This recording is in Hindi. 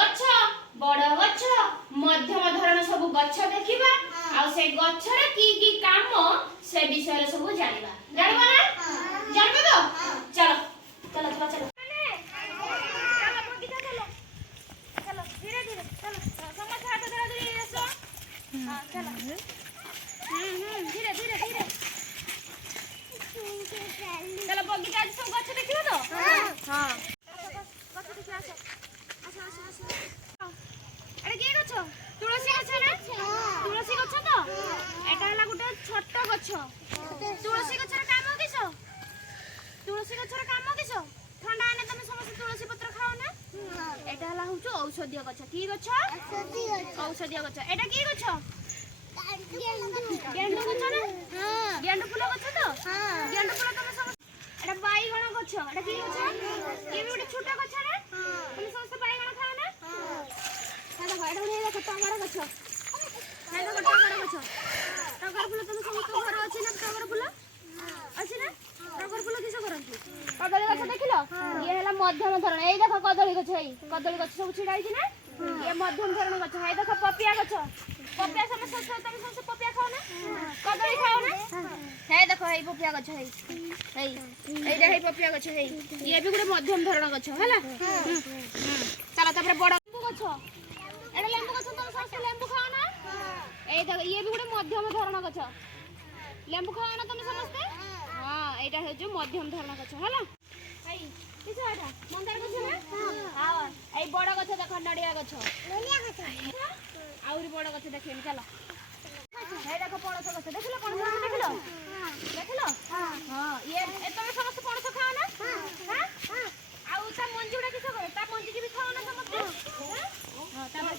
गछ बड़ गछ मध्यम धरण सब गछ देखिबा आ से गछ रे की काम से विषय रे सब जानिबा जानिबा ना जानिबा तो चलो चलो चलो चलो धीरे धीरे धीरे चलो बगीचा सब गछ देखियो तो हां गछ देखि आसो आसो आसो आसो अरे के गछ तुलसी गछ ना तुलसी गछ तो एटा हला गुटे छोट गछ तुलसी गछर काम किसो तुलसी गछर काम किसो ठंडा आने तुम समस्त तुलसी पत्र खाओ ना एटा हला हुचो औषधीय गछ की गछ औषधीय गछ एटा की गछ गेंडू गछ ना हां गेंडू फूल गछ तो हां गेंडू फूल तुम समस्त एटा बाईगण गछ एटा की गछ ये भी गुटे छोटा गछ ना तुम समस्त बाईगण खाओ ना हां देखो एटा उड़े देखो टमाटर गछ हां देखो टमाटर गछ टमाटर फूल तुम समस्त घर अछि ना टमाटर फूल अछि ना टमाटर फूल किस करंती कदली गछ देखिलो ये हला मध्यम धरण एई देखो कदली गछ सब छिड़ाई छी ना ये मध्यम धरण गछ है देखो पपिया गछ पपिया समस्त तुम समस्त पपिया खाओ ना कदली खाओ ना है देखो है पपिया गछ है एटा है पपिया गछ है ये भी गुटे मध्यम धरण गछ हला चला तापर बड़ लेंबू गछ एटा लेंबू गछ तुम समस्त लेंबू खाओ ना ए देखो ये भी गुटे मध्यम धरण गछ लेंबू खाओ ना तुम समस्त हां एटा है जो मध्यम धरण गछ हला आई किछ एटा मंदार गछ ना हां ए बड़ गछ देखो नडिया गछ आउरी बड़ गछ देखिन चलो हे देखो पणस गछ देखिलो पणस देखिलो देखिलो हां ये तुम समस्त पणस खाओ ना हां आउ ता मंजी उडा किछ करे ता मंजी के भी खाओ ना समस्त हां तापर